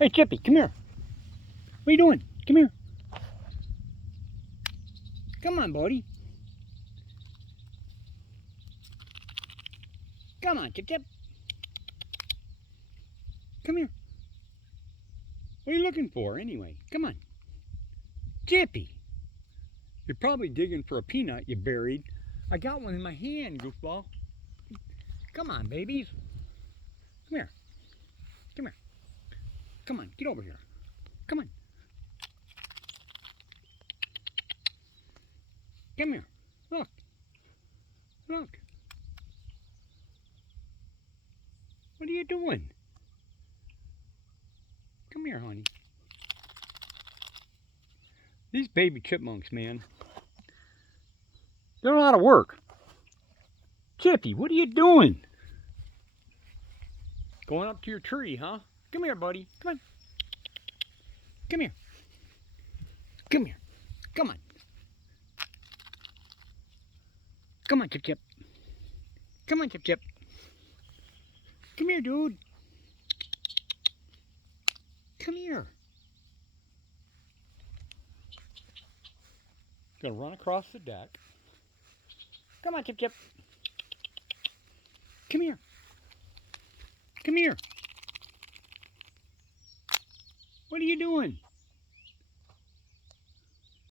Hey, Chippy, come here. What are you doing? Come here. Come on, buddy. Come on, Chip Chip. Come here. What are you looking for, anyway? Come on. Chippy. You're probably digging for a peanut you buried. I got one in my hand, goofball. Come on, babies. Come here. Come here. Come on, get over here. Come on. Come here. Look. Look. What are you doing? Come here, honey. These baby chipmunks, man. They don't know how to work. Chippy, what are you doing? Going up to your tree, huh? Come here, buddy. Come on. Come here. Come here. Come on. Come on, Chip Chip. Come on, Chip Chip. Come here, dude. Come here. Gonna run across the deck. Come on, Chip Chip. Come here. Come here. What are you doing?